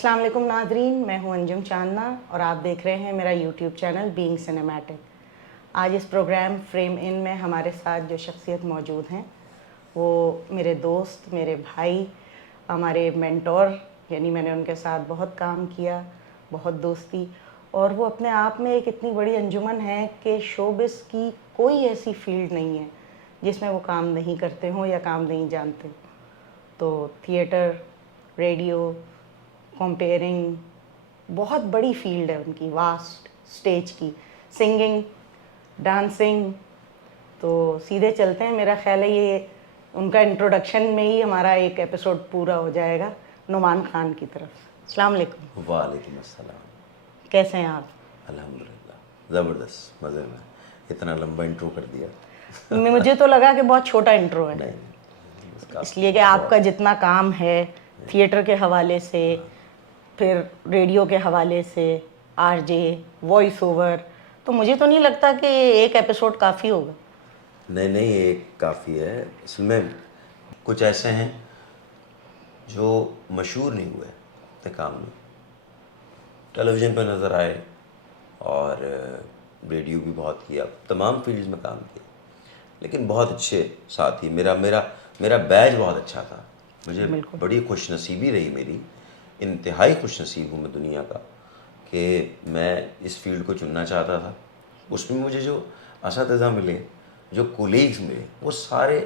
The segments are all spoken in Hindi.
अस्सलाम वालेकुम नाज़रीन, मैं हूं अंजुम चांदना और आप देख रहे हैं मेरा यूट्यूब चैनल बीइंग सिनेमैटिक। आज इस प्रोग्राम फ्रेम इन में हमारे साथ जो शख्सियत मौजूद हैं वो मेरे दोस्त, मेरे भाई, हमारे मेंटोर, यानी मैंने उनके साथ बहुत काम किया, बहुत दोस्ती, और वो अपने आप में एक इतनी बड़ी अंजुमन है कि शोबिस की कोई ऐसी फील्ड नहीं है जिसमें वो काम नहीं करते हों या काम नहीं जानते। तो थिएटर, रेडियो, कंपेयरिंग, बहुत बड़ी फील्ड है उनकी, वास्ट स्टेज की, सिंगिंग, डांसिंग। तो सीधे चलते हैं, मेरा ख्याल है ये उनका इंट्रोडक्शन में ही हमारा एक एपिसोड पूरा हो जाएगा। नुमान खान की तरफ। अस्सलाम वालेकुम। वालेकुम अस्सलाम। कैसे हैं आप? अल्हम्दुलिल्लाह, ज़बरदस्त, मज़े में। इतना लंबा इंट्रो कर दिया। मुझे तो लगा कि बहुत छोटा इंट्रो है, नहीं, इसलिए कि आपका जितना काम है थिएटर के हवाले से, फिर रेडियो के हवाले से, आरजे, वॉइस ओवर, तो मुझे तो नहीं लगता कि एक एपिसोड काफ़ी होगा। नहीं, एक काफ़ी है। इसमें कुछ ऐसे हैं जो मशहूर नहीं हुए अपने काम में, टेलीविज़न पर नज़र आए और रेडियो भी बहुत किया, तमाम फील्ड्स में काम किया, लेकिन बहुत अच्छे साथी। मेरा बैच बहुत अच्छा था। मुझे बड़ी खुशनसीबी रही मेरी, इंतहाई खुशनसीब हूँ मैं दुनिया का कि मैं इस फील्ड को चुनना चाहता था। उसमें मुझे जो असातिज़ा मिले, जो कोलीग्स मिले, वो सारे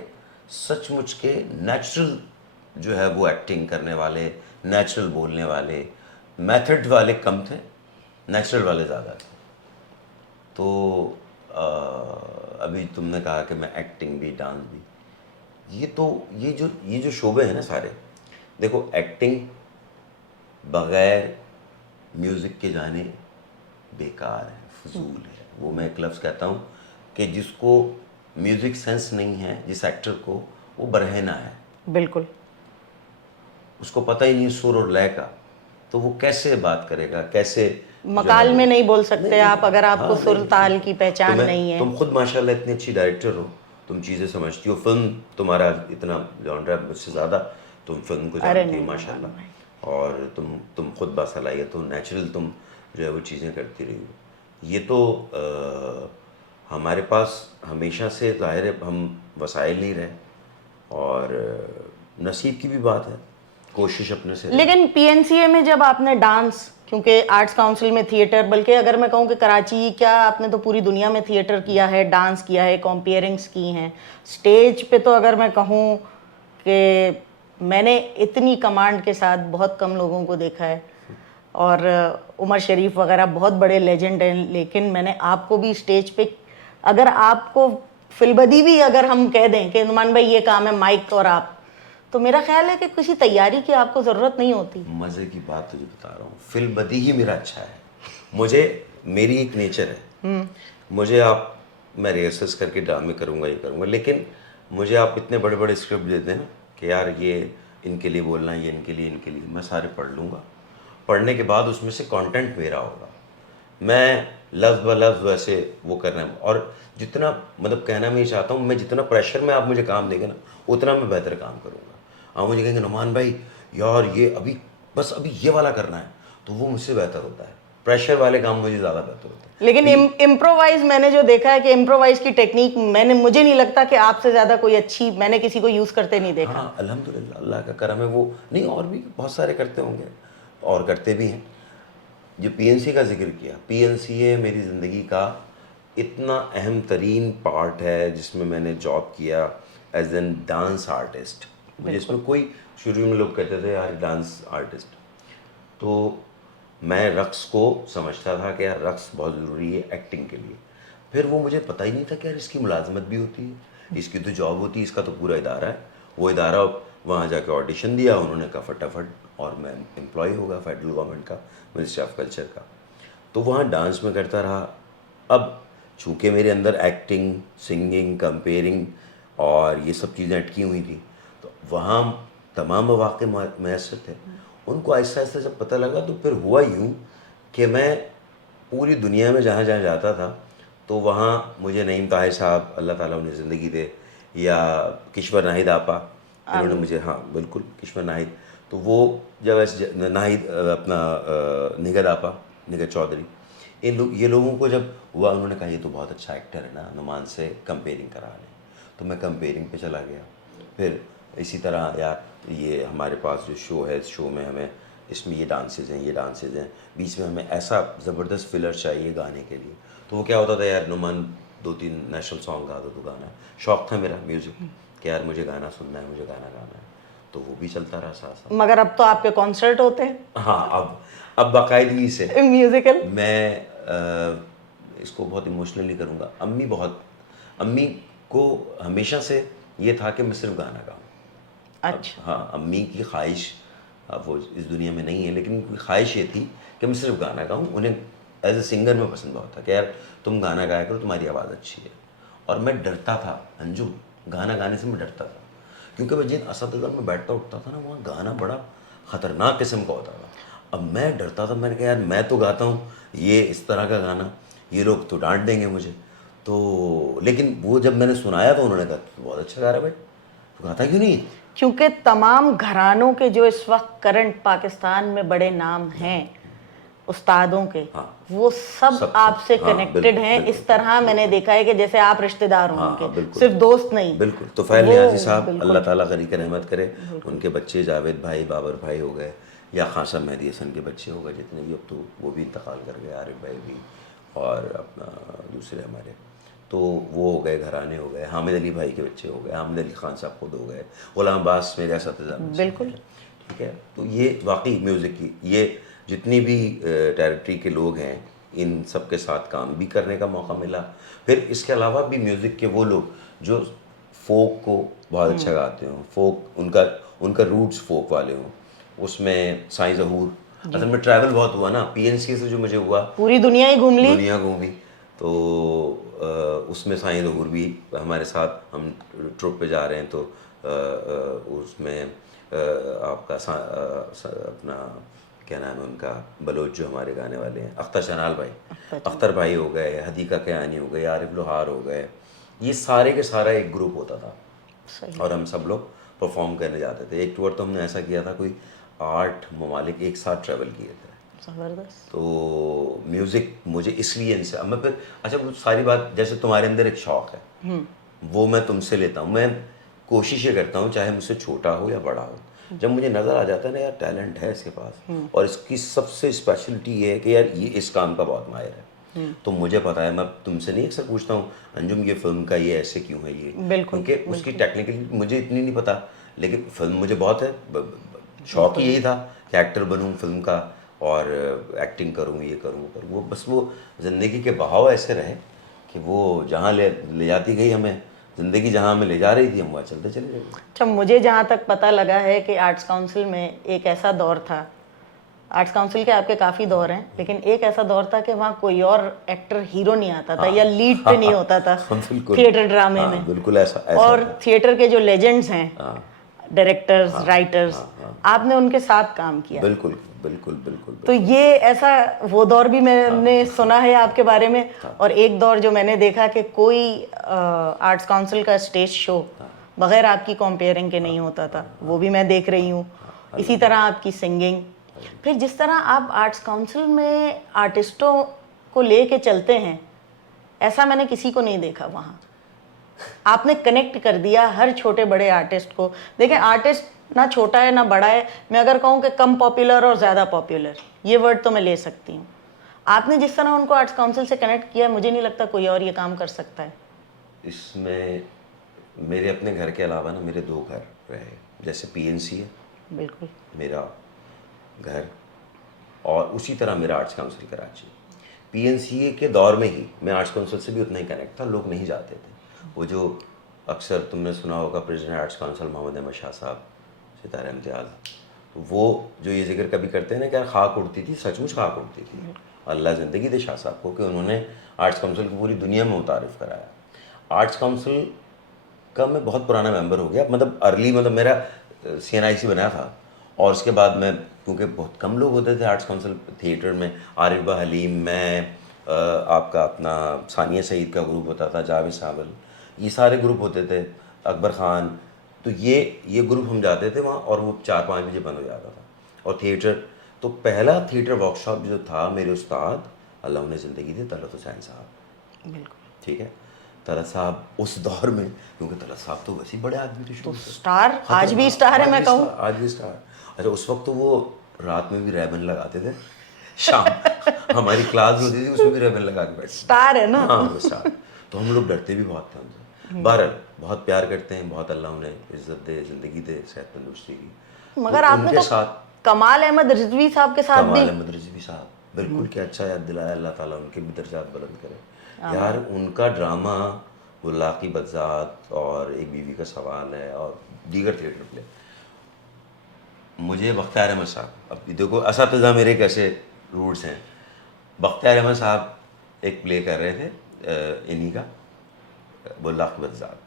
सचमुच के नेचुरल जो है वो एक्टिंग करने वाले, नेचुरल बोलने वाले, मेथड वाले कम थे, नेचुरल वाले ज़्यादा थे। तो अभी तुमने कहा कि मैं एक्टिंग भी, डांस भी, ये जो शोबे हैं ना सारे, देखो एक्टिंग बग़ैर म्यूज़िक के जाने बेकार है, फजूल है। वो मैं एक लफ्ज़ कहता हूँ कि जिसको म्यूज़िक सेंस नहीं है, जिस एक्टर को, वो बरहना है। बिल्कुल, उसको पता ही नहीं सुर और लय का, तो वो कैसे बात करेगा, कैसे मकाल में नहीं बोल सकते आप अगर आपको सुर ताल की पहचान नहीं है। तुम खुद माशाल्लाह इतनी अच्छी डायरेक्टर हो, तुम चीज़ें समझती हो, फिल्म तुम्हारा इतना जॉनरा है, मुझसे ज़्यादा तुम फिल्म को जानती हो माशाल्लाह, और तुम खुद बासलाहियत हो, नेचुरल तुम जो है वो चीज़ें करती रही हो। ये तो हमारे पास हमेशा से ज़ाहिर है हम वसाइल नहीं रहे, और नसीब की भी बात है, कोशिश अपने से। लेकिन पीएनसीए में जब आपने डांस, क्योंकि आर्ट्स काउंसिल में थिएटर, बल्कि अगर मैं कहूँ कि कराची, क्या आपने तो पूरी दुनिया में थिएटर किया है, डांस किया है, कॉम्पेयरिंग्स की हैं, स्टेज पे तो अगर मैं कहूँ कि मैंने इतनी कमांड के साथ बहुत कम लोगों को देखा है, और उमर शरीफ वगैरह बहुत बड़े लेजेंड हैं, लेकिन मैंने आपको भी स्टेज पे, अगर आपको फिल्बदी भी अगर हम कह दें कि नुमान भाई ये काम है माइक और आप, तो मेरा ख्याल है कि किसी तैयारी की आपको ज़रूरत नहीं होती। मज़े की बात तुझे बता रहा हूँ, फिल्बदी ही मेरा अच्छा है। मेरी एक नेचर है, मुझे आप, मैं रिहर्सल्स करके ड्रामे करूँगा, ये करूँगा, लेकिन मुझे आप इतने बड़े बड़े स्क्रिप्ट देते हैं कि यार ये इनके लिए बोलना है, ये इनके लिए, मैं सारे पढ़ लूँगा। पढ़ने के बाद उसमें से कंटेंट मेरा होगा, मैं लफ्ज़ ब लफ्ज़ वैसे वो करना है, और जितना मतलब कहना मैं ये चाहता हूँ, मैं जितना प्रेशर में आप मुझे काम देंगे ना, उतना मैं बेहतर काम करूँगा। आप मुझे कहेंगे नुमान भाई यार ये अभी ये वाला करना है, तो वो मुझसे बेहतर होता है। प्रेशर वाले काम मुझे ज़्यादा बेहतर होता है। लेकिन इम्प्रोवाइज मैंने जो देखा है कि इम्प्रोवाइज की टेक्निक मुझे नहीं लगता कि आपसे ज़्यादा कोई अच्छी मैंने किसी को यूज़ करते नहीं देखा। हाँ, अल्हम्दुलिल्लाह, अल्लाह का करम है। वो नहीं, और भी बहुत सारे करते होंगे और करते भी हैं। जो पीएनसी का जिक्र किया, पीएनसीए मेरी ज़िंदगी का इतना अहम तरीन पार्ट है, जिसमें मैंने जॉब किया एज एन डांस आर्टिस्ट। मुझे इसमें कोई, शुरू में लोग कहते थे यार डांस आर्टिस्ट, तो मैं रक्स को समझता था कि यार रक्स बहुत ज़रूरी है एक्टिंग के लिए। फिर वो मुझे पता ही नहीं था कि यार इसकी मुलाजमत भी होती है, इसकी तो जॉब होती है, इसका तो पूरा इदारा है। वो इदारा, वहाँ जाके ऑडिशन दिया, उन्होंने कहा फटाफट, और मैं एम्प्लॉय होगा फेडरल गवर्नमेंट का, मिनिस्ट्री ऑफ कल्चर का। तो वहाँ डांस में करता रहा। अब चूँकि मेरे अंदर एक्टिंग, सिंगिंग, कंपेयरिंग और ये सब चीज़ें अटकी हुई थी, तो वहाँ तमाम मौक़े मैसर थे। उनको आहिस्ता आहिस्ता जब पता लगा, तो फिर हुआ यूँ कि मैं पूरी दुनिया में जहाँ जहाँ जाता था, तो वहाँ मुझे नईम ताहिर साहब, अल्लाह ताला उन्हें ज़िंदगी दे, या किश्वर नाहिद आपा, इन्होंने मुझे, हाँ बिल्कुल किश्वर नाहिद, तो वो जब ऐसे नाहिद अपना निगत आपा, निगत चौधरी, ये लोगों को जब हुआ, उन्होंने कहा ये तो बहुत अच्छा एक्टर है ना, नुमान से कंपेयरिंग करा लें। तो मैं कंपेयरिंग पे चला गया। फिर इसी तरह यार ये हमारे पास जो शो है, इस शो में हमें इसमें ये डांसेज हैं, बीच में हमें ऐसा ज़बरदस्त फिलर चाहिए गाने के लिए। तो वो क्या होता था यार, नुमान 2-3 नेशनल सॉन्ग गा दो तो गाना। शौक़ था मेरा म्यूज़िक कि यार मुझे गाना सुनना है, मुझे गाना गाना है, तो वो भी चलता रहा साथ साथ। मगर अब तो आपके कॉन्सर्ट होते हैं। हाँ, अब बाकायदगी से म्यूजिकल। मैं इसको बहुत इमोशनली करूँगा। अम्मी को हमेशा से ये था कि मैं सिर्फ गाना गाऊँ। अच्छा। हाँ, अम्मी की ख्वाहिश, अब वो इस दुनिया में नहीं है, लेकिन उनकी ख्वाहिश ये थी कि मैं सिर्फ गाना गाऊँ। उन्हें एज ए सिंगर में पसंद बहुत था कि यार तुम गाना गाया करो, तुम्हारी आवाज़ अच्छी है। और मैं डरता था अंजुम, गाना गाने से मैं डरता था, क्योंकि मैं जिन असतज़ा में बैठता उठता था ना, वहाँ गाना बड़ा ख़तरनाक किस्म का होता था। अब मैं डरता था, मैंने कहा यार मैं तो गाता हूँ ये इस तरह का गाना, ये लोग तो डांट देंगे मुझे। तो लेकिन वो जब मैंने सुनाया तो उन्होंने कहा तो बहुत अच्छा गा रहा है भाई, तो गाता क्यों नहीं। क्योंकि तमाम घरानों के जो इस वक्त करंट पाकिस्तान में बड़े नाम हैं उस्तादों के, हाँ, वो सब आपसे हाँ, कनेक्टेड हैं। इस तरह मैंने देखा है कि जैसे आप रिश्तेदार हो उनके, सिर्फ दोस्त नहीं। बिल्कुल। तो फ़ैल नियाज़ी साहब, अल्लाह ताला ग़नी रहमत करे, उनके बच्चे जावेद भाई, बाबर भाई हो गए, या खान साहब मेहदी हसन के बच्चे हो गए जितने भी, अब तो वो भी इंतकाल कर गए, आरिफ भाई भी, और अपना दूसरे हमारे, तो वो हो गए, घराने हो गए, हामिद अली भाई के बच्चे हो गए, हामिद अली खान साहब खुद हो गए, गुलाम अब्बास मेरे असतज़ा में से बिल्कुल। हैं, ठीक है। तो ये वाकई म्यूज़िक की ये जितनी भी टेरिटरी के लोग हैं, इन सब के साथ काम भी करने का मौका मिला। फिर इसके अलावा भी म्यूज़िक के वो लोग जो फोक को बहुत अच्छा गाते हों, फोक उनका रूट्स फोक वाले हों, उसमें साईं ज़हूर, असल में ट्रैवल बहुत हुआ ना, पीएनसी से जो मुझे हुआ, पूरी दुनिया ही घूम ली, दुनिया घूमी। तो उसमें साईं ज़हूर भी हमारे साथ, हम ट्रिप पे जा रहे हैं तो उसमें आपका अपना क्या नाम है उनका, बलोच जो हमारे गाने वाले हैं, अख्तर शनाल भाई, अख्तर भाई हो गए, हदीका कयानी हो गए, आरिफ लोहार हो गए, ये सारे के सारा एक ग्रुप होता था। सही। और हम सब लोग परफॉर्म करने जाते थे। एक टूर तो हमने ऐसा किया था, कोई 8 ममालिक एक साथ ट्रैवल किए थे। ज़बरदस्त। तो म्यूज़िक मुझे इसलिए इनसे, अब मैं फिर अच्छा वो सारी बात, जैसे तुम्हारे अंदर एक शौक़ है, वो मैं तुमसे लेता हूँ। मैं कोशिश ये करता हूँ, चाहे मुझसे छोटा हो या बड़ा हो, जब मुझे नज़र आ जाता है ना यार टैलेंट है इसके पास, और इसकी सबसे स्पेशलिटी ये है कि यार ये इस काम का बहुत माहिर है, तो मुझे पता है, मैं तुमसे नहीं अक्सर पूछता हूँ अंजुम ये फिल्म का ये ऐसे क्यों है ये, क्योंकि उसकी टेक्निकली मुझे इतनी नहीं पता, लेकिन फिल्म मुझे बहुत है, शौक़ ही यही था कि एक्टर बनूँ फिल्म का, और एक्टिंग करूँ, ये करूँ, पर वो बस वो ज़िंदगी के बहाव ऐसे रहे कि वो जहाँ ले जाती गई हमें ज़िंदगी, जहाँ हमें ले जा रही थी हम वहाँ चलते चले गए। अच्छा, मुझे जहाँ तक पता लगा है कि आर्ट्स काउंसिल में एक ऐसा दौर था, आर्ट्स काउंसिल के आपके काफ़ी दौर हैं, लेकिन एक ऐसा दौर था कि वहाँ कोई और एक्टर हीरो नहीं आता था, या लीड पे नहीं होता था थिएटर ड्रामे में। बिल्कुल ऐसा और थिएटर के जो लेजेंड्स हैं, डायरेक्टर्स, राइटर्स, आपने उनके साथ काम किया। बिल्कुल बिल्कुल बिल्कुल। तो ये ऐसा वो दौर भी मैंने सुना है आपके बारे में, और एक दौर जो मैंने देखा कि कोई आर्ट्स काउंसिल का स्टेज शो बगैर आपकी कंपेयरिंग के नहीं होता था, वो भी मैं देख रही हूँ। इसी तरह आपकी सिंगिंग, फिर जिस तरह आप आर्ट्स काउंसिल में आर्टिस्टों को ले के चलते हैं, ऐसा मैंने किसी को नहीं देखा। वहाँ आपने कनेक्ट कर दिया हर छोटे बड़े आर्टिस्ट को। देखें, आर्टिस्ट ना छोटा है ना बड़ा है, मैं अगर कहूँ कि कम पॉपुलर और ज़्यादा पॉपुलर, ये वर्ड तो मैं ले सकती हूँ। आपने जिस तरह उनको आर्ट्स काउंसिल से कनेक्ट किया, मुझे नहीं लगता कोई और ये काम कर सकता है। इसमें मेरे अपने घर के अलावा ना मेरे 2 घर रहे, जैसे पीएनसी है बिल्कुल मेरा घर, और उसी तरह मेरा आर्ट्स काउंसिल कराची। पीएनसीए के दौर में ही मैं आर्ट्स काउंसिल से भी उतना ही कनेक्ट था, लोग नहीं जाते थे। वो जो अक्सर तुमने सुना होगा president arts council Mohammad Ahmed Shah साहब, सितारा इम्तियाज़, तो वो जो ये जिक्र कभी करते हैं ना, क्या खाक उड़ती थी, सचमुच खाक उड़ती थी। अल्लाह ज़िंदगी दे शाह साहब को कि उन्होंने आर्ट्स काउंसिल को पूरी दुनिया में मुतारिफ़ कराया। आर्ट्स काउंसिल का मैं बहुत पुराना मेंबर हो गया, मतलब अर्ली, मतलब मेरा CNIC बनाया था, और उसके बाद मैं, क्योंकि बहुत कम लोग होते थे आर्ट्स काउंसिल थिएटर में, आरिफ हलीम, मैं, आपका अपना सानिया सईद का ग्रुप होता था, जावेद सावल, ये सारे ग्रुप होते थे, अकबर ख़ान, तो ये ग्रुप हम जाते थे वहाँ, और वो 4-5 बजे बंद हो जाता था। और थिएटर, तो पहला थिएटर वर्कशॉप जो था, मेरे उस्ताद अल्लाह उन्हें ज़िंदगी दी, तलत हुसैन साहब। बिल्कुल। ठीक है, तलत साहब उस दौर में, क्योंकि तलत साहब तो वैसे ही बड़े आदमी थे, तो शुरू से। स्टार, आज भी स्टार है, मैं कहूँ। आज भी स्टार। अच्छा, उस वक्त तो वो रात में भी रेबन लगाते थे, शाम हमारी क्लास जो होती थी उसमें भी रेबन लगा के बैठते थे। स्टार है ना। हाँ, वो स्टार। तो हम लोग डरते भी बहुत थे उनसे। बहरहाल बहुत प्यार करते हैं, बहुत अल्लाह उन्हें इज्जत दे, ज़िंदगी दे, सेहत तंदुरुस्ती की। मगर आपने उनके तो साथ कमाल अहमद रिजवी साहब के साथ भी। कमाल अहमद रिजवी साहब, बिल्कुल, क्या अच्छा याद दिलाया, अल्लाह ताला उनके भी दर्जात बुलंद करे। यार उनका ड्रामा वो लाकी बज़ात और एक बीवी का सवाल है और दीगर थिएटर प्ले, मुझे बख्तियार अहमद साहब, अब देखो असातिज़ा मेरे कैसे रूट्स हैं। बख्तियार अहमद साहब एक प्ले कर रहे थे इन्हीं का, वो लाकी बज़ात,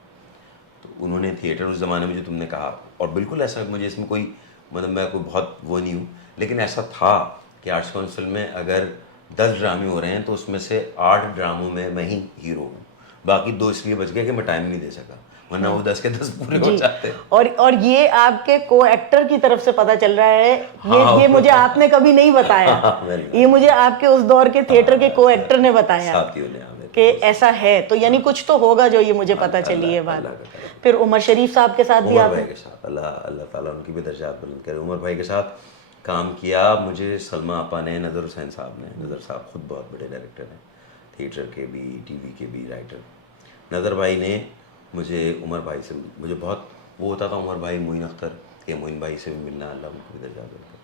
तो उन्होंने थिएटर उस ज़माने में जो तुमने कहा, और बिल्कुल ऐसा, मुझे इसमें कोई मतलब मैं कोई बहुत वो नहीं हूँ, लेकिन ऐसा था कि आर्ट्स काउंसिल में अगर 10 ड्रामे हो रहे हैं तो उसमें से 8 ड्रामों में मैं ही हीरो हूँ, बाकी 2 इसलिए बच गए कि मैं टाइम नहीं दे सका, वरना वो 10 के 10 पूरे हो जाते। और ये आपके को एक्टर की तरफ से पता चल रहा है। हाँ, ये मुझे आपने कभी नहीं बताया। ये मुझे आपके उस दौर के थिएटर के को एक्टर ने बताया साथियों ने कि ऐसा है, तो यानी कुछ तो होगा जो ये मुझे पता चली है बात। फिर उमर शरीफ साहब के साथ भी उमर आप। भाई के साथ अल्लाह ताला उनकी भी दर्जात बुलंद करे। उमर भाई के साथ काम किया मुझे सलमा आपा ने, नज़र हुसैन साहब ने। नज़र साहब खुद बहुत बड़े डायरेक्टर हैं, थिएटर के भी, टीवी के भी राइटर। नज़र भाई ने मुझे उमर भाई से, मुझे बहुत वो होता था, उमर भाई, मोइन अख्तर के मोइन भाई से भी मिलना, अल्लाह उनको भी दर्जात बुलंद करे।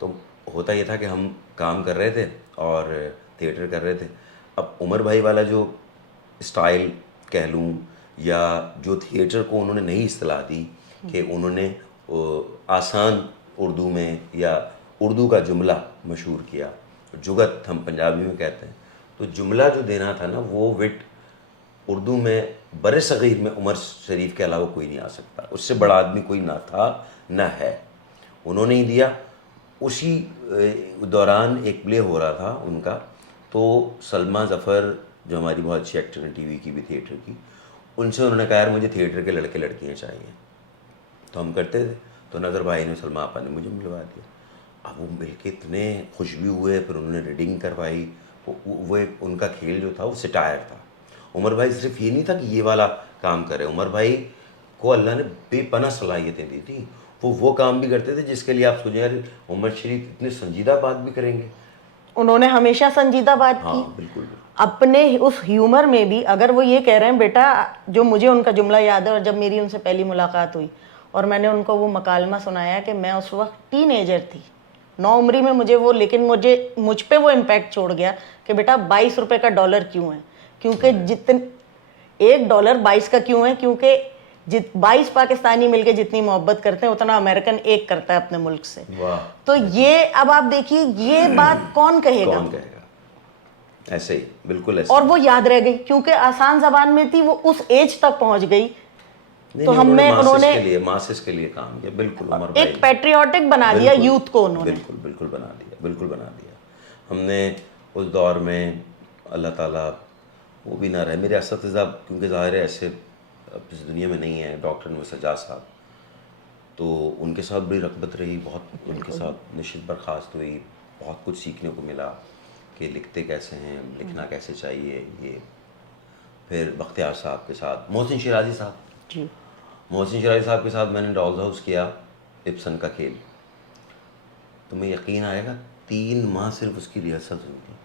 तो होता ये था कि हम काम कर रहे थे और थिएटर कर रहे थे। अब उमर भाई वाला जो स्टाइल कह लूँ, या जो थिएटर को उन्होंने नई इस्तिलाह दी कि उन्होंने आसान उर्दू में या उर्दू का जुमला मशहूर किया, जुगत हम पंजाबी में कहते हैं, तो जुमला जो देना था ना, वो विट उर्दू में बड़े सग़ीर में उमर शरीफ के अलावा कोई नहीं आ सकता, उससे बड़ा आदमी कोई ना था ना है, उन्होंने ही दिया। उसी दौरान एक प्ले हो रहा था उनका, तो सलमा ज़फ़र जो हमारी बहुत अच्छी एक्टर हैं, टीवी की भी थिएटर की, उनसे उन्होंने कहा यार मुझे थिएटर के लड़के लड़कियाँ चाहिए, तो हम करते थे। तो नज़र भाई ने, सलमा आपा ने मुझे मिलवा दिया। अब वो मिलके इतने खुश भी हुए, फिर उन्होंने रीडिंग करवाई। वो एक उनका खेल जो था वो सिटायर था। उमर भाई सिर्फ ये नहीं था कि ये वाला काम करे, उमर भाई को अल्लाह ने बेपनाह सलाहियतें दी थी। वो काम भी करते थे जिसके लिए आप सोचें यार उमर शरीफ इतने संजीदा बात भी करेंगे। उन्होंने हमेशा संजीदा बात हाँ, की बिल्कुल। अपने उस ह्यूमर में भी। अगर वो ये कह रहे हैं, बेटा, जो मुझे उनका जुमला याद है, और जब मेरी उनसे पहली मुलाकात हुई और मैंने उनको वो मकालमा सुनाया कि मैं उस वक्त टीनेजर थी, 9 उम्री में मुझे वो, लेकिन मुझ पे वो इम्पैक्ट छोड़ गया कि बेटा 22 रुपए का डॉलर क्यों है, क्योंकि $1 22 का क्यों है, क्योंकि 22 पाकिस्तानी मिलके जितनी मोहब्बत करते हैं उतना अमेरिकन एक करता है अपने मुल्क से। वाह। तो ये अब आप देखिए, ये बात कौन कहेगा? कौन कहेगा? ऐसे ही, बिल्कुल ऐसे। और वो याद रह गई क्योंकि आसान जबान में थी, वो उस एज तक पहुंच गई। तो उन्होंने मासेस के लिए काम किया, बिल्कुल। उमर भाई एक पैट्रियोटिक बना दिया यूथ को उन्होंने। बिल्कुल बना दिया। हमने उस दौर में, अल्लाह ताला वो भी ना रहे, मेरे असतिज़ा क्योंकि ज़ाहिर है ऐसे इस दुनिया में नहीं है, डॉक्टर नूर सज्जाद साहब, तो उनके साथ बड़ी रग़बत रही, बहुत उनके साथ निश्चित बर्खास्त हुई, बहुत कुछ सीखने को मिला कि लिखते कैसे हैं, लिखना कैसे चाहिए ये। फिर बख्तियार साहब के साथ, मोहसिन शिराजी साहब जी, मोहसिन शिराजी साहब के साथ मैंने डॉल्स हाउस किया, इब्सन का खेल। तुम्हें यकीन आएगा 3 माह सिर्फ उसकी रिहर्सल हुई थी,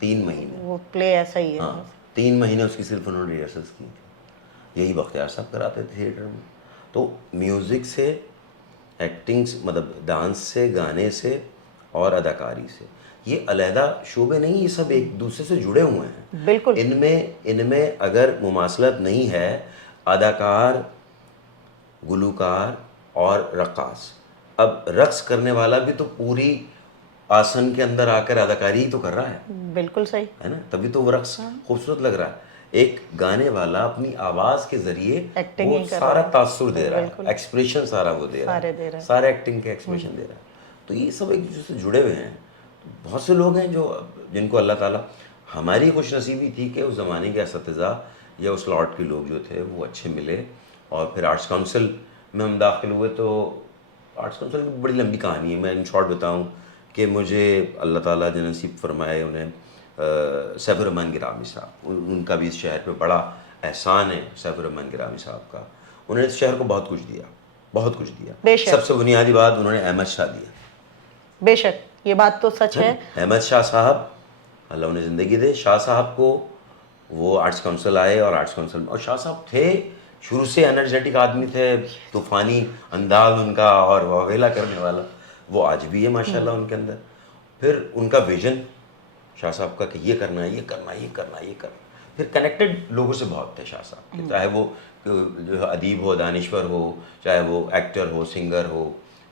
3 महीने। वो प्ले ऐसा ही है। हाँ, 3 महीने उसकी सिर्फ उन्होंने रिहर्सल्स की थी। यही बख्तियार साहब कराते थे थिएटर में। तो म्यूज़िक से, एक्टिंग से, मतलब डांस से, गाने से और अदाकारी से, ये अलहदा शोबे नहीं, ये सब एक दूसरे से जुड़े हुए हैं। बिल्कुल। इनमें अगर मुमासलत नहीं है, अदाकार, गुलूकार और रक्कास, अब रक्स करने वाला भी तो पूरी आसन के अंदर आकर अदाकारी ही तो कर रहा है, बिल्कुल सही है ना, तभी तो वो रक्स खूबसूरत लग रहा है। एक गाने वाला अपनी आवाज़ के ज़रिए वो सारा तासुर दे रहा है, एक्सप्रेशन सारा वो दे रहा है, सारे एक्टिंग के एक्सप्रेशन दे रहा है। तो ये सब एक दूसरे से जुड़े हुए हैं। तो बहुत से लोग हैं जिनको अल्लाह ताला, हमारी खुशनसीबी थी कि उस ज़माने के असतिज़ा या उस लॉट के लोग जो थे वो अच्छे मिले, और फिर आर्ट्स काउंसिल में हम दाखिल हुए तो आर्ट्स काउंसिल की बड़ी लंबी कहानी है, मैं इन शॉर्ट बताऊं कि मुझे अल्लाह ताला ने नसीब फरमाए उन्हें सैफुर रहमान गिरामी साहब, उनका भी इस शहर पे बड़ा एहसान है सैफुर रहमान गिरामी साहब का। उन्होंने इस शहर को बहुत कुछ दिया, बहुत कुछ दिया। बेशक। सबसे बुनियादी बात उन्होंने अहमद शाह दिया। बेशक, ये बात तो सच है। अहमद शाह साहब, अल्लाह उन्हें ज़िंदगी दे, शाह साहब को वो आर्ट्स काउंसिल आए और आर्ट्स काउंसिल में, और शाह साहब थे शुरू से एनर्जेटिक आदमी थे, तूफ़ानी अंदाज उनका और वावेला करने वाला, वो आज भी है माशाल्लाह उनके अंदर। फिर उनका विजन शाह साहब का कि ये करना है, ये करना है, ये करना है, ये करना। फिर कनेक्टेड लोगों से बहुत थे शाह साहब, चाहे वो जो अदीब हो, दानिश्वर हो, चाहे वो एक्टर हो, सिंगर हो,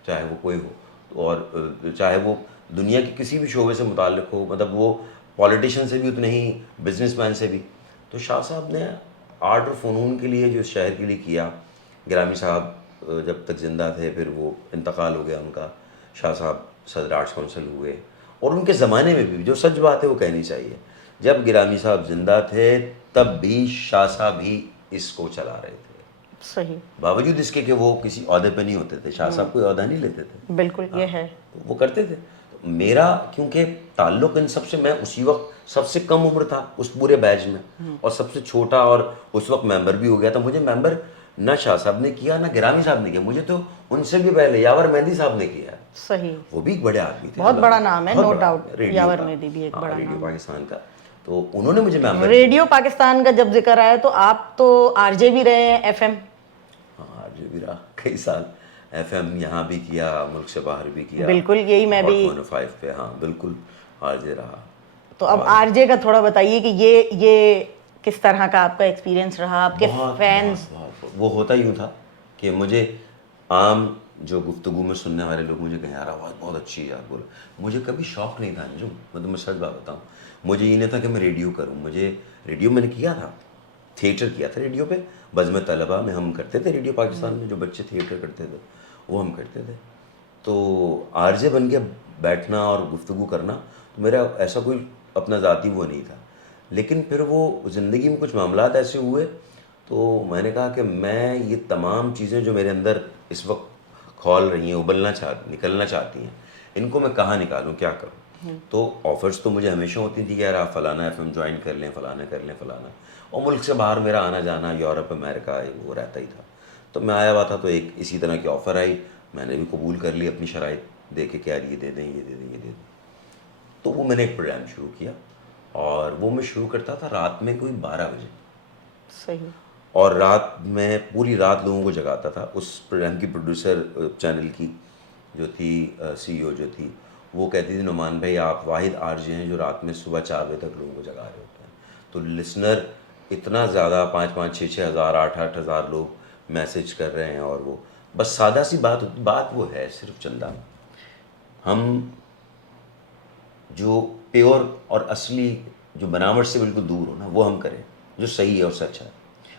चाहे वो कोई हो, और चाहे वो दुनिया के किसी भी शोबे से मुताल्लिक हो, मतलब वो पॉलिटिशियन से भी उतने ही, बिजनेसमैन से भी। तो शाह साहब ने आर्ट और फ़नून के लिए जो इस शहर के लिए किया, गिरामी साहब जब तक ज़िंदा थे, फिर वो इंतकाल हो गया उनका, शाह साहब सदर आर्ट्स काउंसिल हुए। और उनके ज़माने में भी जो सच बात है वो कहनी चाहिए, जब गिरामी साहब ज़िंदा थे तब भी शाह साहब ही इसको चला रहे थे, सही, बावजूद इसके कि वो किसी ओहदे पे नहीं होते थे। शाह साहब कोई ओहदा नहीं लेते थे, बिल्कुल ये है। तो वो करते थे। तो मेरा क्योंकि ताल्लुक़ इन सबसे, मैं उसी वक्त सबसे कम उम्र था उस पूरे बैच में, और सबसे छोटा, और उस वक्त मेंबर भी हो गया था। मुझे मेंबर ना शाह साहब ने किया ना गिरामी साहब ने किया, मुझे तो उनसे भी पहले यावर मेहंदी साहब ने किया। सही, वो भी एक बड़े आदमी थे, बहुत बड़ा नाम है, बहुत नो बड़ा, डाउट। रेडियो यावर का। मेहंदी भी एक हाँ, बड़ा रेडियो नाम। पाकिस्तान का। तो उन्होंने मुझे मेंबर, रेडियो पाकिस्तान का जब जिक्र आया तो आप तो आरजे भी रहे हैं, एफएम। हाँ आरजे भी रहा कई साल, एफएम यहाँ भी किया, मुल्क से बाहर भी किया। बिल्कुल, यही मैं भी। 105 पे, हाँ बिल्कुल आरजे रहा। तो अब आरजे का थोड़ा बताइए कि ये किस तरह का आपका एक्सपीरियंस रहा, आपके फैंस। बहुत वो होता यूँ था कि मुझे आम जो गुफ्तगू में सुनने वाले लोग मुझे कहें यार आवाज़ बहुत अच्छी है यार, बोलो, मुझे कभी शौक़ नहीं था जो, मतलब मैं सच बात बताऊँ, मुझे ये नहीं था कि मैं रेडियो करूँ। मुझे रेडियो मैंने किया था, थिएटर किया था रेडियो पे, बज़्म तलबा में हम करते थे, रेडियो पाकिस्तान में जो बच्चे थिएटर करते थे वो हम करते थे। तो आरजे बन के बैठना और गुफ्तगू करना, तो मेरा ऐसा कोई अपना ज़ाती वो नहीं था। लेकिन फिर वो ज़िंदगी में कुछ मामलात ऐसे हुए, तो मैंने कहा कि मैं ये तमाम चीज़ें जो मेरे अंदर इस वक्त खौल रही हैं, निकलना चाहती हैं, इनको मैं कहाँ निकालूं, क्या करूं। तो ऑफ़र्स तो मुझे हमेशा होती थी कि यार आप फ़लाना एफएम ज्वाइन कर लें, फ़लाना कर लें, फ़लाना। और मुल्क से बाहर मेरा आना जाना, यूरोप, अमेरिका, वो रहता ही था। तो मैं आया हुआ था, तो एक इसी तरह की ऑफ़र आई, मैंने भी कबूल कर ली अपनी शराइत दे के, क्या ये दे दें, ये दे दें, ये दे दें। तो वो मैंने एक प्रोग्राम शुरू किया, और वो मैं शुरू करता था रात में कोई 12 बजे। सही। और रात में पूरी रात लोगों को जगाता था। उस प्रोग्राम की प्रोड्यूसर चैनल की जो थी, सीईओ जो थी, वो कहती थी नुमान भाई आप वाहिद आरजे हैं जो रात में सुबह 4 बजे तक लोगों को जगा रहे होते हैं। तो लिसनर इतना ज़्यादा 5-5, 6-6 हज़ार, 8-8 हज़ार लोग मैसेज कर रहे हैं, और वो बस सादा सी बात वो है सिर्फ चंदा। हम जो प्योर और असली, जो बनावट से बिल्कुल दूर हो ना, वो हम करें, जो सही है और सच है,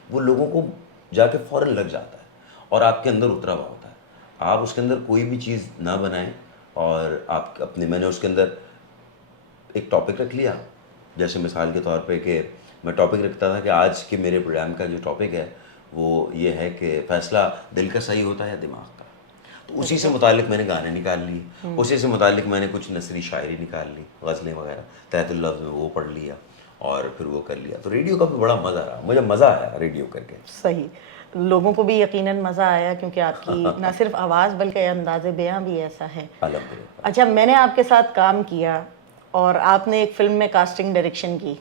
वो लोगों को जाके फ़ौरन लग जाता है और आपके अंदर उतरा हुआ होता है। आप उसके अंदर कोई भी चीज़ ना बनाएं, और आप अपने, मैंने उसके अंदर एक टॉपिक रख लिया, जैसे मिसाल के तौर पे कि मैं टॉपिक रखता था कि आज के मेरे प्रोग्राम का जो टॉपिक है वो ये है कि फ़ैसला दिल का सही होता है या दिमाग का। तो उसी से मुतालिक मैंने गाने निकाल लिए, उसी से मुतालिक मैंने कुछ नसरी शायरी निकाल ली, गज़लें वगैरह, तहतुल लफ्ज़ में वो पढ़ लिया और फिर वो कर लिया। तो रेडियो का भी बड़ा मज़ा रहा, मुझे मज़ा आया रेडियो करके। सही, लोगों को भी यकीनन मज़ा आया, क्योंकि आपकी ना सिर्फ आवाज़ बल्कि अंदाज़े बयां भी ऐसा है। अल्हम्दुलिल्लाह। अच्छा, मैंने आपके साथ काम किया और आपने एक फ़िल्म में कास्टिंग डायरेक्शन की,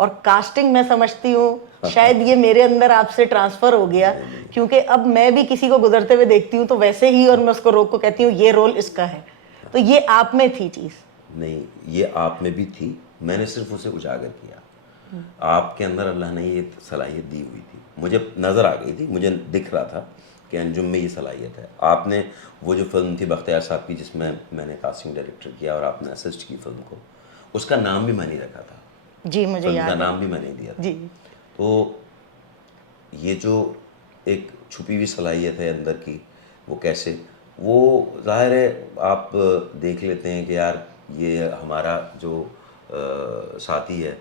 और कास्टिंग मैं समझती हूँ शायद ये मेरे अंदर आपसे ट्रांसफ़र हो गया, क्योंकि अब मैं भी किसी को गुजरते हुए देखती हूँ तो वैसे ही, और मैं उसको रोक को कहती हूँ ये रोल इसका है। तो ये आप में थी चीज़? नहीं, ये आप में भी थी, मैंने सिर्फ उसे उजागर किया। आपके अंदर अल्लाह ने ये सलाहियत दी हुई थी, मुझे नज़र आ गई थी, मुझे दिख रहा था कि अंजुम में ये सलाहियत है। आपने वो जो फिल्म थी बख्तियार साहब की, जिसमें मैंने कास्टिंग डायरेक्टर किया और आपने असिस्ट की फिल्म को, उसका नाम भी मैंने रखा था। जी, मुझे याद है। का नाम भी मैंने दिया था। जी। तो ये जो एक छुपी हुई सलाहियत है अंदर की, वो कैसे, वो ज़ाहिर है आप देख लेते हैं कि यार ये हमारा जो साथी है,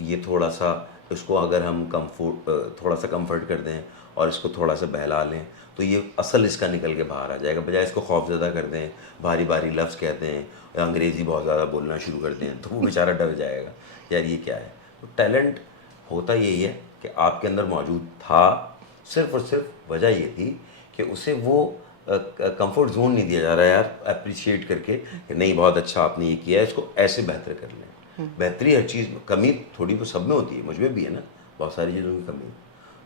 ये थोड़ा सा, इसको अगर हम थोड़ा सा कंफर्ट कर दें और इसको थोड़ा सा बहला लें तो ये असल इसका निकल के बाहर आ जाएगा, बजाय इसको खौफज़दा कर दें, भारी भारी लफ्ज़ कहते हैं या अंग्रेज़ी बहुत ज़्यादा बोलना शुरू कर दें तो वो बेचारा डर जाएगा, यार ये क्या है। तो टैलेंट होता यही है कि आपके अंदर मौजूद था, सिर्फ़ और सिर्फ वजह ये थी कि उसे वो कंफर्ट जोन नहीं दिया जा रहा है यार, अप्रिशिएट करके कि नहीं बहुत अच्छा आपने ये किया है, इसको ऐसे बेहतर कर लें। बेहतरी हर चीज़, कमी थोड़ी तो सब में होती है, मुझ में भी है ना, बहुत सारी चीज़ों की कमी,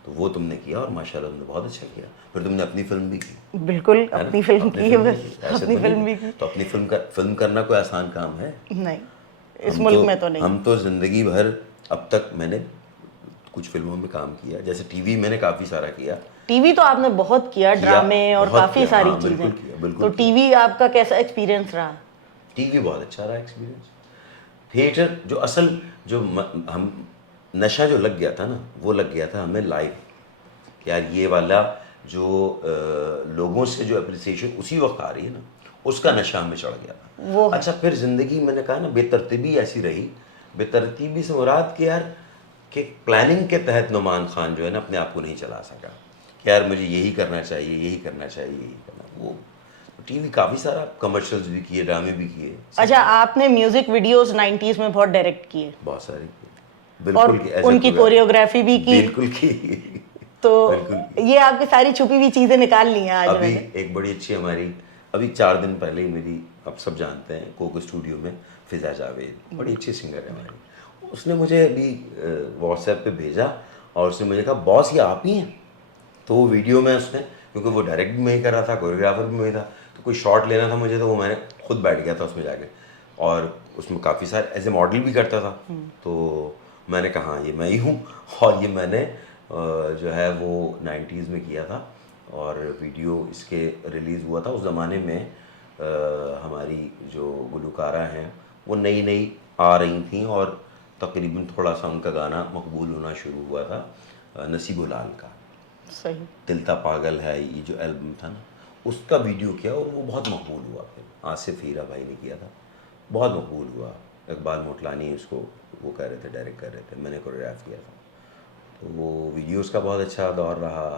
तो वो तुमने किया और माशाल्लाह तुमने बहुत अच्छा किया। फिर तुमने अपनी फिल्म भी की, बिल्कुल है ना? अपनी फिल्म की है, बस ऐसे अपनी तो फिल्म नहीं भी की। की। तो अपनी फिल्म करना कोई आसान काम है? नहीं, इस हम मुल्क में तो नहीं। हम तो ज़िंदगी भर, अब तक मैंने कुछ फिल्मों में काम किया, जैसे टीवी मैंने काफ़ी सारा किया। टीवी तो आपने बहुत किया, ड्रामे और बहुत काफ़ी किया, सारी हाँ, बिल्कुल चीज़ें। किया, बिल्कुल तो किया। टीवी आपका कैसा एक्सपीरियंस रहा? टीवी बहुत अच्छा रहा एक्सपीरियंस। थिएटर जो असल जो हम नशा जो लग गया था ना, वो लग गया था हमें लाइव, यार ये वाला जो लोगों से जो अप्रिसिएशन उसी वक्त आ रही है ना, उसका नशा हमें चढ़ गया था। वो अच्छा, फिर ज़िंदगी मैंने कहा ना बेतरतीबी ऐसी रही, बेतरतीबी से मुराद कि यार कि प्लानिंग के तहत नुमान खान जो है ना अपने आप को नहीं चला सका कि यार मुझे यही करना चाहिए, यही करना चाहिए, यही करना। वो टीवी काफ़ी सारा कमर्शियल्स भी किए, ड्रामे भी किए, अच्छा, आपने म्यूजिक वीडियोस 90s में बहुत डायरेक्ट किए बहुत सारे किए, और बिल्कुल की एज ए उनकी कोरियोग्राफी भी की, बिल्कुल की तो बिल्कुल की। ये आपकी सारी छुपी हुई चीजें निकाल ली हैं आज अभी मैंने। एक बड़ी अच्छी हमारी, अभी 4 दिन पहले ही मेरी, आप सब जानते हैं कोको स्टूडियो में फिज़ा जावेद, बड़ी अच्छी सिंगर है हमारी, उसने मुझे अभी व्हाट्सएप पे भेजा और उसने मुझे कहा बॉस ये आप ही हैं। तो वो वीडियो में उसने, क्योंकि वो डायरेक्ट भी मैं ही कर रहा था, कोरियोग्राफर भी मैं ही था, तो कोई शॉट लेना था मुझे, तो वो मैंने खुद बैठ गया था उसमें जाके, और उसमें काफ़ी सारे एज ए मॉडल भी करता था। तो मैंने कहा हाँ ये मैं ही हूँ, और ये मैंने जो है वो 90s में किया था, और वीडियो इसके रिलीज़ हुआ था। उस ज़माने में हमारी जो गुलकारा हैं वो नई नई आ रही थी, और तकरीबन थोड़ा सा उनका गाना मकबूल होना शुरू हुआ था, नसीबो लाल का सही। दिलता पागल है, ये जो एल्बम था ना, उसका वीडियो किया और वो बहुत मकबूल हुआ। फिर आसिफ हीरा भाई ने किया था, बहुत मकबूल हुआ। इकबाल मोटलानी उसको वो कर रहे थे, डायरेक्ट कर रहे थे, मैंने कोरियोग्राफ किया था। तो वो वीडियोस का बहुत अच्छा दौर रहा,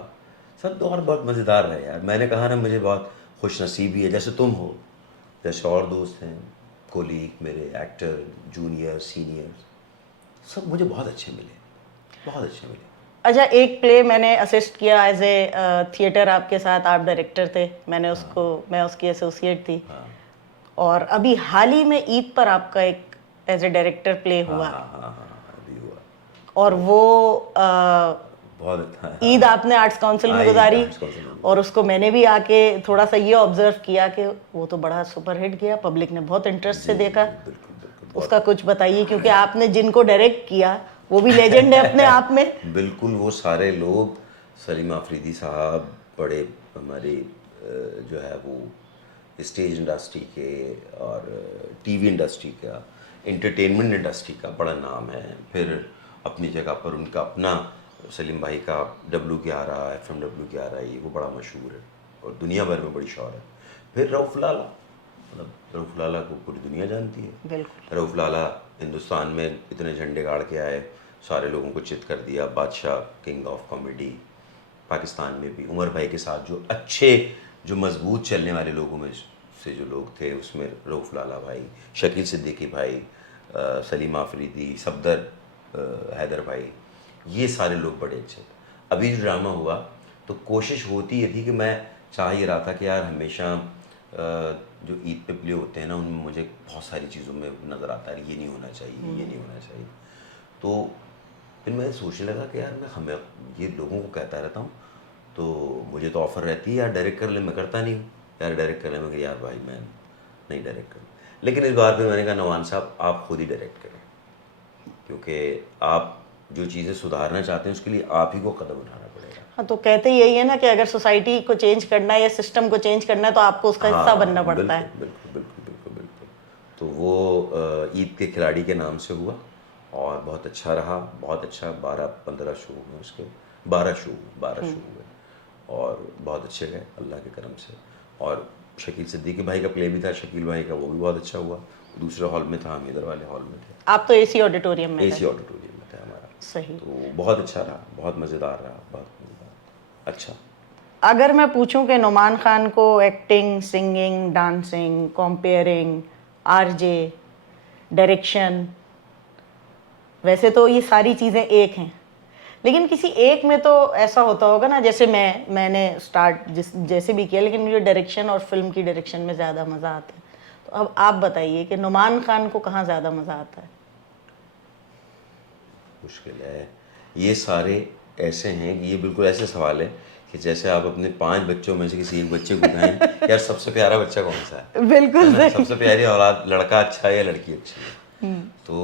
सब दौर बहुत मज़ेदार रहे यार। मैंने कहा ना मुझे बहुत खुश नसीबी है, जैसे तुम हो, जैसे और दोस्त हैं, कोलीग मेरे, एक्टर, जूनियर, सीनियर, सब मुझे बहुत अच्छे मिले, बहुत अच्छे मिले। अच्छा, एक प्ले मैंने असिस्ट किया एज ए थिएटर, आपके साथ आप डायरेक्टर थे, मैंने उसको मैं उसकी एसोसिएट थी। हाँ और अभी हाल ही में ईद पर आपका एक एज ए डायरेक्टर प्ले हुआ, अभी हुआ, और वो बहुत अच्छा है। ईद आपने आर्ट्स काउंसिल में हाँ, गुजारी, आर्ट्स काउंसिल में। और उसको मैंने भी आके थोड़ा सा ये ऑब्जर्व किया कि वो तो बड़ा सुपर हिट गया, पब्लिक ने बहुत इंटरेस्ट से देखा। बिल्कुल बिल्कुल, उसका कुछ बताइए, क्योंकि आपने जिनको डायरेक्ट किया वो भी लेजेंड है अपने आप में। बिल्कुल वो सारे लोग, सलीम आफरीदी साहब, बड़े हमारे जो है वो स्टेज इंडस्ट्री के और टीवी इंडस्ट्री का, एंटरटेनमेंट इंडस्ट्री का बड़ा नाम है। फिर अपनी जगह पर उनका अपना सलीम भाई का W11 FM ये वो बड़ा मशहूर है और दुनिया भर में बड़ी शौहरत है। फिर रऊफ़ लाला, मतलब रऊफ़ लाला को पूरी दुनिया जानती है। बिल्कुल। रऊफ़ लाला हिंदुस्तान में इतने झंडे गाड़ के आए, सारे लोगों को चित कर दिया, बादशाह, किंग ऑफ कॉमेडी। पाकिस्तान में भी उमर भाई के साथ जो अच्छे, जो मजबूत चलने वाले लोगों में से जो लोग थे, उसमें रऊफ़ लाला भाई, शकील सिद्दीकी भाई, सलीम आफरीदी, सफदर हैदर भाई, ये सारे लोग बड़े अच्छे थे। अभी जो ड्रामा हुआ तो कोशिश होती ये थी कि मैं चाह ये रहा था कि यार हमेशा जो ईद पे प्ले होते हैं ना, उनमें मुझे बहुत सारी चीज़ों में नज़र आता है ये नहीं होना चाहिए, ये नहीं होना चाहिए। तो फिर मैं सोचने लगा कि यार मैं हमें ये लोगों को कहता रहता हूँ, तो मुझे तो ऑफ़र रहती है यार डायरेक्ट कर ले, मैं करता नहीं हूँ यार डायरेक्ट कर ले। मैं यार भाई मैं नहीं डायरेक्ट करूँ, लेकिन इस बार पे मैंने कहा नवान साहब आप खुद ही डायरेक्ट करें, क्योंकि आप जो चीज़ें सुधारना चाहते हैं उसके लिए आप ही को कदम उठाना पड़ेगा। हाँ, तो कहते यही है ना कि अगर सोसाइटी को चेंज करना है या सिस्टम को चेंज करना है तो आपको उसका हिस्सा बनना पड़ता है। बिल्कुल बिल्कुल बिल्कुल बिल्कुल। तो वो ईद के खिलाड़ी के नाम से हुआ और बहुत अच्छा रहा, बहुत अच्छा। 12-15 शो हुए उसके, 12 शो हुए और बहुत अच्छे गए अल्लाह के करम से। और शकील सिद्दीकी भाई का प्ले भी था, शकील भाई का, वो भी बहुत अच्छा हुआ। दूसरे हॉल में था, हम इधर वाले हॉल में थे। आप तो एसी ऑडिटोरियम में एसी थे। ऑडिटोरियम में था हमारा। सही। तो बहुत अच्छा रहा, बहुत मज़ेदार रहा, बहुत मज़ेदार, अच्छा। अगर मैं पूछूं कि नुमान खान को acting, singing, dancing, compering, RJ, direction, वैसे तो ये सारी चीज़ें एक हैं, लेकिन किसी एक में तो ऐसा होता होगा ना, जैसे मैंने स्टार्ट जैसे भी किया, लेकिन मुझे डायरेक्शन और फिल्म की डायरेक्शन में ज़्यादा मज़ा आता है। तो अब आप बताइए कि नुमान खान को कहाँ ज़्यादा मज़ा आता है? मुश्किल है। ये सारे ऐसे हैं कि ये बिल्कुल ऐसे सवाल है कि जैसे आप अपने 5 बच्चों में से किसी एक बच्चे को कहें यार सबसे प्यारा बच्चा कौन सा है? बिल्कुल है ना? सही। सबसे प्यारी औलाद लड़का अच्छा है या लड़की अच्छी है? तो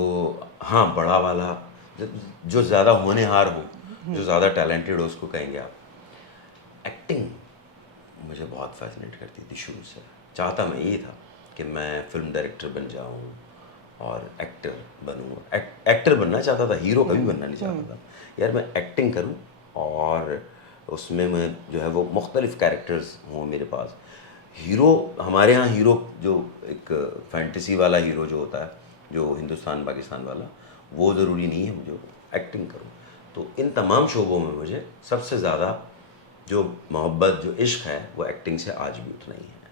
हाँ, बड़ा वाला जो ज़्यादा होनहार हो, जो ज़्यादा टैलेंटेड हो, उसको कहेंगे आप। एक्टिंग मुझे बहुत फैसिनेट करती थी शुरू से। चाहता मैं ये था कि मैं फिल्म डायरेक्टर बन जाऊं और एक्टर बनूं। एक्टर बनना चाहता था, हीरो कभी बनना नहीं चाहता था। यार मैं एक्टिंग करूं और उसमें मैं जो है वो मुख्तलिफ कैरेक्टर्स हों मेरे पास। हीरो, हमारे यहाँ हीरो जो एक फैंटेसी वाला हीरो जो होता है, जो हिंदुस्तान पाकिस्तान वाला, वो ज़रूरी नहीं है मुझे एक्टिंग करूं। तो इन तमाम शोबों में मुझे सबसे ज़्यादा जो मोहब्बत, जो इश्क है, वो एक्टिंग से आज भी उतना ही है,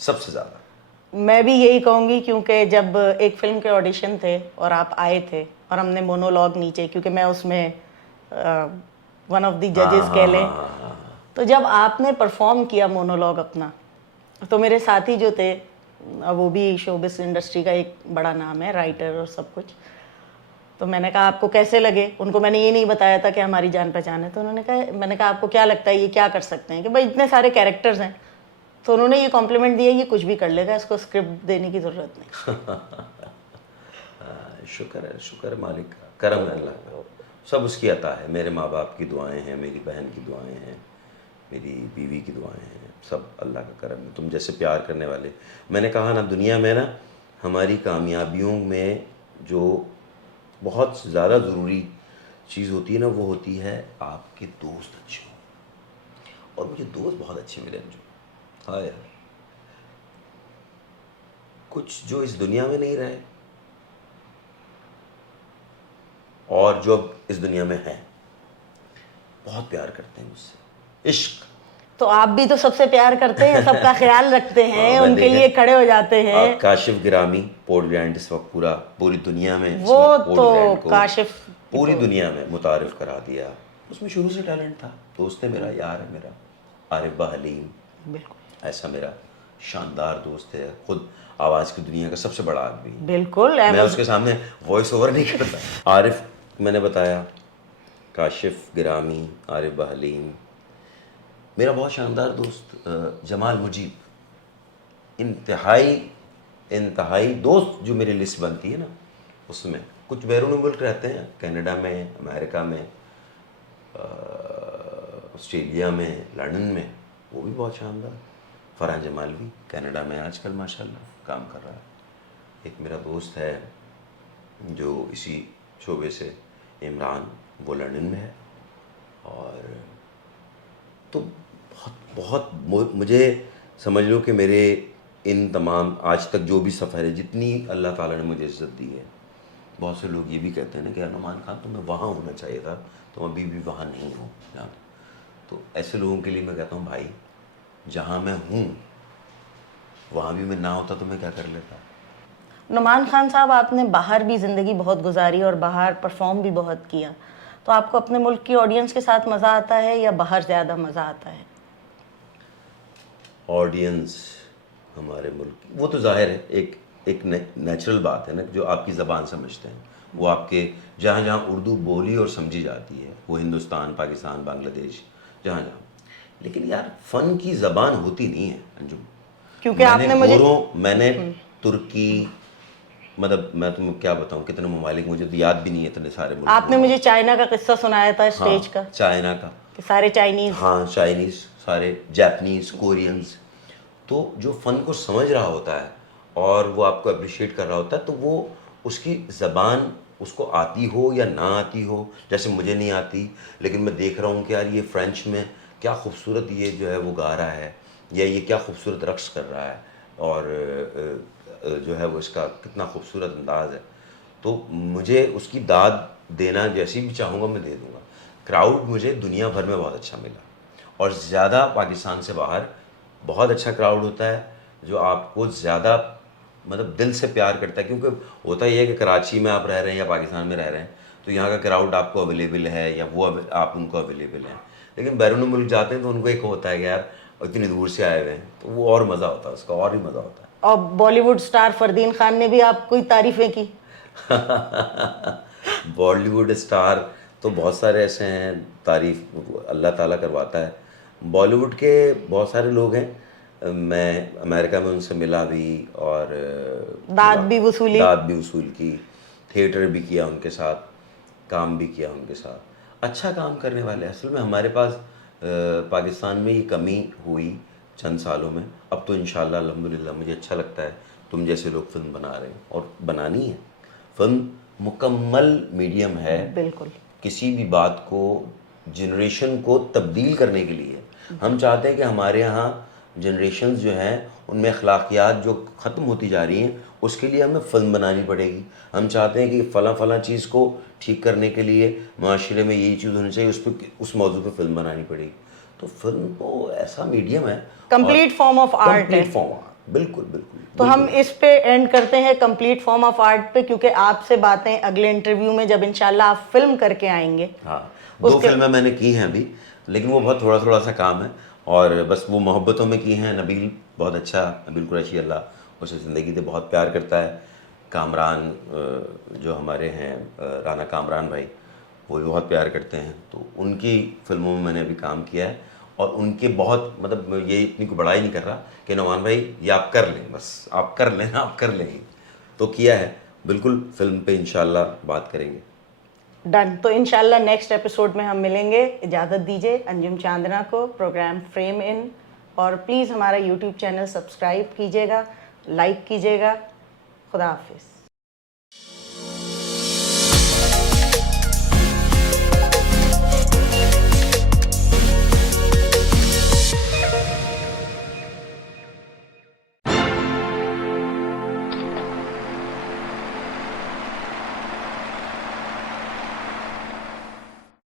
सबसे ज़्यादा। मैं भी यही कहूँगी, क्योंकि जब एक फिल्म के ऑडिशन थे और आप आए थे और हमने मोनोलॉग नीचे, क्योंकि मैं उसमें वन ऑफ द जजेस कह लें, तो जब आपने परफॉर्म किया मोनोलॉग अपना, तो मेरे साथी जो थे, वो भी शोबिस इंडस्ट्री का एक बड़ा नाम है, राइटर और सब कुछ, तो मैंने कहा आपको कैसे लगे? उनको मैंने ये नहीं बताया था कि हमारी जान पहचान है। तो उन्होंने कहा, मैंने कहा आपको क्या लगता है ये क्या कर सकते हैं? कि भाई इतने सारे कैरेक्टर्स हैं। तो उन्होंने ये कॉम्प्लीमेंट दिया, ये कुछ भी कर लेगा, इसको स्क्रिप्ट देने की ज़रूरत नहीं। शुक्र है मालिक का, करम है अल्लाह का, सब उसकी अता है। मेरे माँ बाप की दुआएं हैं, मेरी बहन की दुआएं हैं, मेरी बीवी की दुआएं हैं, सब अल्लाह का करम है। तुम जैसे प्यार करने वाले, मैंने कहा ना, दुनिया में ना हमारी कामयाबियों में जो बहुत ज़्यादा ज़रूरी चीज़ होती है ना, वो होती है आपके दोस्त अच्छे हों। और मुझे दोस्त बहुत अच्छे मिले अंजू। हाँ यार, कुछ जो इस दुनिया में नहीं रहे और जो अब इस दुनिया में है, बहुत प्यार करते हैं मुझसे, इश्क। तो आप भी तो सबसे प्यार करते हैं, सबका ख्याल रखते हैं, मैं उनके लिए खड़े हो जाते हैं। काशिफ गिरामी पोर्ट ब्रांड इस वक्त पूरी दुनिया में, वो पोर्ट तो ब्रांड को काशिफ पूरी दुनिया में मुतारिफ करा दिया। उसमें शुरू से टैलेंट था। दोस्त है मेरा, यार है मेरा, आरिफ हलीम, बिल्कुल ऐसा मेरा शानदार दोस्त है, खुद आवाज़ की दुनिया का सबसे बड़ा आदमी। बिल्कुल, मैं उसके सामने वॉइस ओवर नहीं करता। आरिफ मैंने बताया, काशिफ गिरामी, आरिफ हलीम, मेरा बहुत शानदार दोस्त जमाल मुजीब, इंतहाई दोस्त जो मेरी लिस्ट बनती है ना, उसमें कुछ बैरून मुल्क रहते हैं, कनाडा में, अमेरिका में, ऑस्ट्रेलिया में, लंदन में, वो भी बहुत शानदार। फरहान जमाल भी कनाडा में आजकल माशाल्लाह काम कर रहा है। एक मेरा दोस्त है जो इसी शोबे से, इमरान, वो लंदन में है। और तो मुझे समझ लो कि मेरे इन तमाम आज तक जो भी सफ़र है, जितनी अल्लाह ताला ने मुझे इज़्ज़त दी है, बहुत से लोग ये भी कहते हैं ना कि यार नुमान खान तुम्हें वहाँ होना चाहिए था, तुम अभी भी वहाँ नहीं हो ना। तो ऐसे लोगों के लिए मैं कहता हूँ, भाई जहाँ मैं हूँ वहाँ भी मैं ना होता तो मैं क्या कर लेता। नुमान खान साहब, आपने बाहर भी ज़िंदगी बहुत गुजारी और बाहर परफॉर्म भी बहुत किया, तो आपको अपने मुल्क की ऑडियंस के साथ मज़ा आता है या बाहर ज़्यादा मज़ा आता है? ऑडियंस हमारे मुल्क की, वो तो जाहिर है, एक नेचुरल बात है ना, जो आपकी ज़बान समझते हैं, वो आपके जहाँ जहाँ उर्दू बोली और समझी जाती है, वो हिंदुस्तान, पाकिस्तान, बांग्लादेश, जहाँ जहाँ। लेकिन यार फ़न की ज़बान होती नहीं है अंजुम। क्योंकि आपने मुझे मैंने तुर्की, मतलब मैं तुम्हें क्या बताऊँ, कितने ममालिक, मुझे तो याद भी नहीं है इतने सारे मुल्क। आपने मुझे चाइना का किस्सा सुनाया था स्टेज का, चाइना का, कि सारे चाइनीज़, हाँ चाइनीज़, सारे जापनीज़, कोरियंस। तो जो फ़न को समझ रहा होता है और वो आपको अप्रिशिएट कर रहा होता है, तो वो उसकी ज़बान उसको आती हो या ना आती हो, जैसे मुझे नहीं आती, लेकिन मैं देख रहा हूँ कि यार ये फ्रेंच में क्या खूबसूरत ये जो है वो गा रहा है, या ये क्या खूबसूरत रक़्स कर रहा है, और जो है वो इसका कितना खूबसूरत अंदाज़ है। तो मुझे उसकी दाद देना जैसी भी चाहूँगा मैं दे दूँगा। क्राउड मुझे दुनिया भर में बहुत अच्छा मिला, और ज़्यादा पाकिस्तान से बाहर बहुत अच्छा क्राउड होता है जो आपको ज़्यादा मतलब दिल से प्यार करता है, क्योंकि होता ही है कि कराची में आप रह रहे हैं या पाकिस्तान में रह रहे हैं तो यहाँ का क्राउड आपको अवेलेबल है या वो आप उनको अवेलेबल हैं, लेकिन बैरून मुल्क जाते हैं तो उनको एक होता है कि यार इतनी दूर से आए हुए हैं, तो वो और मज़ा होता है, उसका और ही मज़ा होता है। और बॉलीवुड स्टार फरदीन खान ने भी आपको तारीफ़ें की। बॉलीवुड स्टार तो बहुत सारे ऐसे हैं, तारीफ अल्लाह ताला करवाता है। बॉलीवुड के बहुत सारे लोग हैं, मैं अमेरिका में उनसे मिला भी और दाद भी वसूली। दाद भी वसूल की, थिएटर भी किया उनके साथ, काम भी किया उनके साथ। अच्छा काम करने वाले असल में हमारे पास पाकिस्तान में ये कमी हुई चंद सालों में। अब तो इंशाल्लाह अल्हम्दुलिल्लाह मुझे अच्छा लगता है तुम जैसे लोग फिल्म बना रहे हैं, और बनानी है। फिल्म मुकम्मल मीडियम है बिल्कुल। किसी भी बात को, जनरेशन को तब्दील करने के लिए। हम चाहते हैं कि हमारे यहाँ जनरेशन्स जो हैं उनमें अखलाकियात जो ख़त्म होती जा रही हैं उसके लिए हमें फ़िल्म बनानी पड़ेगी। हम चाहते हैं कि फ़लाँ चीज़ को ठीक करने के लिए माशरे में यही चीज़ होनी चाहिए, उस मौजू पे फ़िल्म बनानी पड़ेगी। तो फिल्म तो ऐसा मीडियम है, कंप्लीट फॉर्म ऑफ आर्ट है। कंप्लीट फॉर्म आर्ट, बिल्कुल बिल्कुल। तो हम इस पे एंड करते हैं कंप्लीट फॉर्म ऑफ आर्ट पे, क्योंकि आपसे बातें अगले इंटरव्यू में जब इंशाल्लाह आप फिल्म करके आएंगे। हाँ, 2 फिल्में मैंने की हैं अभी, लेकिन वो बहुत थोड़ा सा काम है और बस वो मोहब्बतों में की हैं। नबील बहुत अच्छा, नबील कुरैशी अल्लाह उसे ज़िंदगी से बहुत प्यार करता है। कामरान जो हमारे हैं राना कामरान भाई, वो भी बहुत प्यार करते हैं, तो उनकी फिल्मों में मैंने अभी काम किया है। और उनके बहुत मतलब ये इतनी को बड़ाई नहीं कर रहा कि नौमान भाई ये आप कर लें, बस आप कर लें, आप कर लें, तो किया है। बिल्कुल फिल्म पे इंशाल्लाह बात करेंगे। डन। तो इंशाल्लाह नेक्स्ट एपिसोड में हम मिलेंगे। इजाज़त दीजिए अंजुम चांदना को, प्रोग्राम फ्रेम इन, और प्लीज़ हमारा यूट्यूब चैनल सब्सक्राइब कीजिएगा, लाइक कीजिएगा। खुदा हाफिज़।